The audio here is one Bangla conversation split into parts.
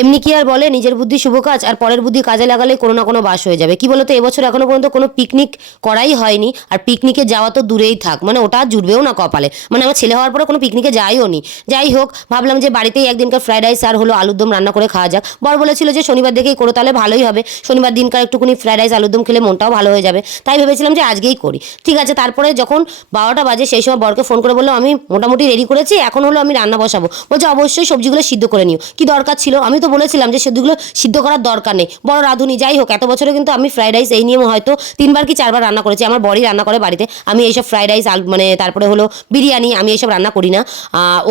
এমনি কি আর বলে, নিজের বুদ্ধি শুভ কাজ আর পরের বুদ্ধি কাজে লাগালে কোনো না কোনো বাস হয়ে যাবে। কি বলতো, এবছর এখনও পর্যন্ত কোনো পিকনিক করাই হয়নি আর পিকনিকে যাওয়া তো দূরেই থাক মানে ওটা আর জুড়বেও না কপালে। মানে আমার ছেলে হওয়ার পরে কোনো পিকনিকে যাইও নি। যাই হোক, ভাবলাম যে বাড়িতেই একদিনকার ফ্রাইড রাইস আর হলো আলুর দম রান্না করে খাওয়া যাক। বর বলেছিল যে শনিবার দেখেই করো, তাহলে ভালোই হবে। শনিবার দিনকার একটুখানি ফ্রাইড রাইস আলুর দম খেলে মনটাও ভালো হয়ে যাবে। তাই ভেবেছিলাম যে আজকেই করি। ঠিক আছে, তারপরে যখন বারোটা বাজে সেই সময় বরকে ফোন করে বললাম, আমি মোটামুটি রেডি করেছি, এখন হলো আমি রান্না বসাবো। বলছে, অবশ্যই সবজিগুলো সিদ্ধ করে নিও। কি দরকার ছিল? আমি তো বলেছিলাম যে সেগুলো সিদ্ধ করার দরকার নেই। বড় রাঁধুনি, যাই হোক, এত বছরে কিন্তু আমি ফ্রাইড রাইস এই নিয়ে হয়তো তিনবার কি চারবার রান্না করেছি। আমার বড়ি রান্না করে বাড়িতে। আমি এইসব ফ্রাইড রাইস মানে তারপরে হলো বিরিয়ানি, আমি এইসব রান্না করি না।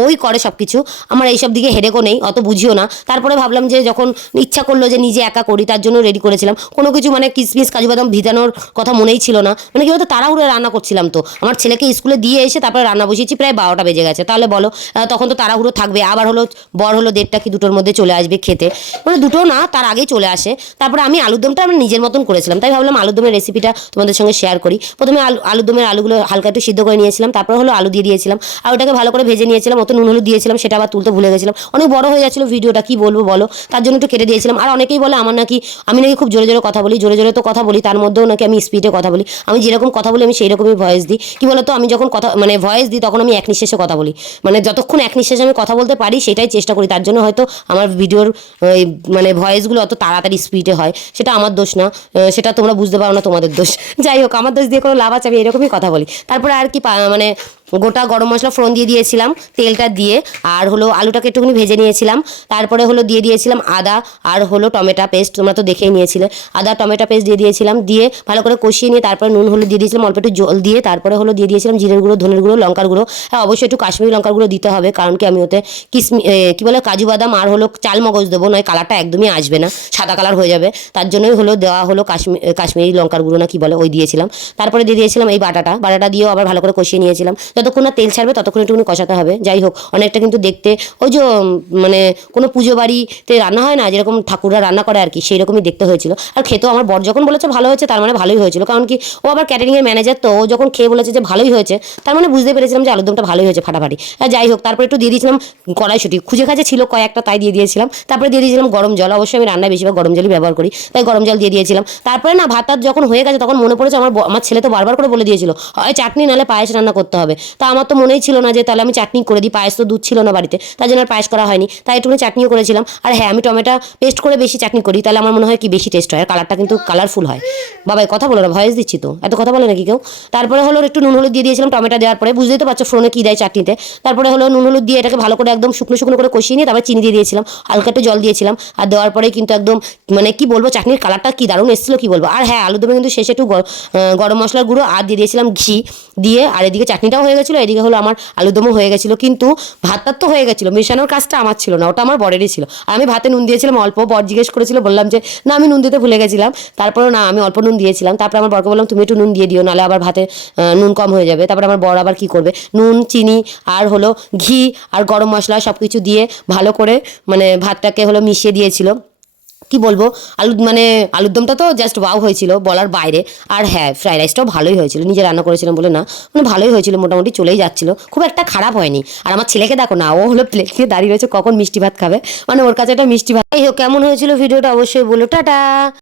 ওই করে সব কিছু আমার এইসব দিকে হেডেকও নেই, অত বুঝিও না। তারপরে ভাবলাম যে যখন ইচ্ছা করল যে নিজে একা করি, তার জন্য রেডি করেছিলাম। কোনো কিছু মানে কিসমিস, কাজু বাদাম ভিজানোর কথা মনেই ছিল না। মানে কি বলতো, তাড়াহুড়ো রান্না করছিলাম তো। আমার ছেলেকে স্কুলে দিয়ে এসে তারপরে রান্না বসিয়েছি, প্রায় বারোটা বেজে গেছে। তাহলে বলো তখন তো তাড়াহুড়ো থাকবে। আবার হলো, বর হলো দেড়টা কি দুটোর মধ্যে চলে আসবে। খেতে। মানে দুটো না, তার আগেই চলে আসে। তারপরে আমি আলুর দমটা আমি নিজের মতন করেছিলাম। তাই ভাবলাম আলুর দমের রেসিপিটা তোমাদের সঙ্গে শেয়ার করি। প্রথমে আলু, আলুর দমের আলুগুলো হালকা একটু সিদ্ধ করে নিয়েছিলাম। তারপর হলো আলু দিয়ে দিয়েছিলাম। আর ওটাকে ভালো করে ভেজে নিয়েছিলাম। অত নুন, হলুদ দিয়েছিলাম, সেটা আবার তুলতে ভুলে গেছিলাম। অনেক বড় হয়ে যাচ্ছিল ভিডিওটা, কি বলব বলো? তার জন্য একটু কেটে দিয়েছিলাম। আর অনেকেই বলে, আমার নাকি, আমি নাকি খুব জোরে জোরে কথা বলি। জোরে জোরে তো কথা বলি, তার মধ্যেও নাকি আমি স্পিডে কথা বলি। আমি যেরকম কথা বলি, আমি সেই রকমই ভয়েস দিই। কি বলতো? আমি যখন কথা মানে ভয়েস দিই, তখন আমি এক নিঃশ্বাসে কথা বলি। মানে যতক্ষণ এক নিঃশ্বাসে আমি কথা বলতে পারি, সেটাই চেষ্টা করি। তার জন্য হয়তো আমার ভিডিওর ওই মানে ভয়েসগুলো অত তাড়াতাড়ি স্পিডে হয়, সেটা আমার দোষ না সেটা তোমরা বুঝতে পারো না তোমাদের দোষ। যাই হোক, আমার দোষ দিয়ে কোনো লাভ আছে আমি এরকমই কথা বলি। তারপরে আর কি মানে গোটা গরম মশলা ফোড়ন দিয়ে দিয়েছিলাম, তেলটা দিয়ে, আর হলো আলুটাকে একটুখানি ভেজে নিয়েছিলাম, তারপরে হলো দিয়ে দিয়েছিলাম আদা, আর হলো টমেটো পেস্ট, তোমরা তো দেখেই নিয়েছিলে, আদা, টমেটো পেস্ট দিয়ে দিয়েছিলাম, দিয়ে ভালো করে কষিয়ে নিয়ে তারপরে নুন, হলুদ দিয়ে দিয়েছিলাম, অল্প একটু জল দিয়ে, তারপরে হলো দিয়ে দিয়েছিলাম জিরের গুঁড়ো, ধনের গুঁড়ো, লঙ্কার গুঁড়ো হ্যাঁ অবশ্যই একটু কাশ্মীরি লঙ্কার গুঁড়ো দিতে হবে, কারণ কি আমি ওতে কিসমি কী বলে, কাজু বাদাম আর হলো চাল মগজ দেবো, নয় কালারটা একদমই আসবে না, সাদা কালার হয়ে যাবে, তার জন্যই হলো দেওয়া হলো কাশ্মীর কাশ্মীরি লঙ্কার গুঁড়ো না কি বলে, ওই দিয়েছিলাম, তারপরে দিয়ে দিয়েছিলাম এই বাটাটা বাটাটা দিয়েও আবার ভালো করে কষিয়ে নিয়েছিলাম যতক্ষণ না তেল ছাড়বে ততক্ষণ একটুখানি কষাতে হবে। যাই হোক, অনেকটা কিন্তু দেখতে ওই যে মানে কোনো পুজো বাড়িতে রান্না হয় না, যেরকম ঠাকুররা রান্না করে আর কি, সেই রকমই দেখতে হয়েছিল। আর খেতেও আমার বর যখন বলেছে ভালো হয়েছে, তার মানে ভালোই হয়েছিল। কারণ কি, ও আবার ক্যাটারিংয়ের ম্যানেজার তো ও যখন খেয়ে বলেছে যে ভালোই হয়েছে, তার মানে বুঝতে পেরেছিলাম যে আলুরদমটা ভালোই হয়েছে ফাটাফাটি। আর যাই হোক, তারপরে একটু দিয়ে দিয়েছিলাম কড়াইশুটি। খুঁজে খাজে ছিল কয়েকটা, তাই দিয়ে দিয়েছিলাম। তারপরে দিয়ে দিয়েছিলাম গরম জল। অবশ্যই আমি রান্নায় বেশিরভাগ গরম জলই ব্যবহার করি, তাই গরম জল দিয়ে দিয়েছিলাম। তারপরে না, ভাত যখন হয়ে গেছে, তখন মনে পড়েছে আমার আমার ছেলে তো বারবার করে বলে দিয়েছিল, হয় চাটনি, নাহলে পায়েস রান্না করতে হবে। তা আমার তো মনেই ছিল না যে তাহলে আমি চাটনি করে দিই, পায়েস তো দুধ ছিল না বাড়িতে তাই জন্য আর পায়েস করা হয়নি। তাই একটুখানি চাটনিও করেছিলাম। আর হ্যাঁ আমি টমেটো পেস্ট করে বেশি চাটনি করি, তাহলে আমার মনে হয় কি বেশি টেস্ট হয়, আর কালারটা কিন্তু কালারফুল হয়। বাবা, এই কথা বলো না, ভয়েস দিচ্ছি তো। এত কথা বলে নাকি কেউ? তারপরে হলো একটু নুন হলুদ দিয়ে দিয়েছিলাম টমেটো দেওয়ার পরে, বুঝতেই তো পারছ ফোনে কী দেয় চাটনিতে। তারপরে হলো নুন হলুদ দিয়ে এটাকে ভালো করে একদম শুকনো শুকনো করে কষিয়ে নিয়ে তারপরে চিনি দিয়ে দিয়েছিলাম, হালকা একটু জল দিয়েছিলাম। আর দেওয়ার পরে কিন্তু একদম মানে কি বলব, চাটনির কালারটা কি দারুণ এসেছিল কি বলব। আর হ্যাঁ আলুদমে কিন্তু শেষে একটু গরম মশলার গুঁড়ো, আর দিয়ে দিয়েছিলাম ঘি দিয়ে, আর এদিকে চাটনিটাও হয়ে গেছিল, এদিকে হলো আমার আলুদমও হয়ে গেছিল, কিন্তু ভাতটার তো হয়ে গেছিল, মেশানোর কাজটা আমার ছিল না, ওটা আমার বরেরই ছিল। আর আমি ভাতে নুন দিয়েছিলাম, অল্প বর জিজ্ঞেস করেছিল, বললাম যে, না, আমি নুন দিতে ভুলে গেছিলাম। তারপরে না, আমি অল্প নুন দিয়েছিলাম। তারপরে আমার বরকে বললাম, তুমি একটু নুন দিয়ে দিও নাহলে আবার ভাতে নুন কম হয়ে যাবে। তারপরে আমার বর আবার কি করবে, নুন, চিনি, আর হলো ঘি, আর গরম মশলা সব কিছু দিয়ে ভালো করে মানে ভাতটাকে হলো মিশিয়ে দিয়েছিল। কি বলব? আলু মানে আলুর দমটা তো জাস্ট ওয়াও হয়েছিল বলার বাইরে। আর হ্যাঁ ফ্রাইড রাইসটাও ভালোই হয়েছিল। নিজে রান্না করেছিলাম বলে না মানে ভালোই হয়েছিল, মোটামুটি চলেই যাচ্ছিল। খুব একটা খারাপ হয়নি। আর আমার ছেলেকে দেখো না, ও হলো প্লেট নিয়ে দাঁড়িয়ে রয়েছে, কখন মিষ্টি ভাত খাবে? মানে ওর কাছে একটা মিষ্টি ভাত কেমন হয়েছিল ভিডিওটা অবশ্যই বলো, টাটা!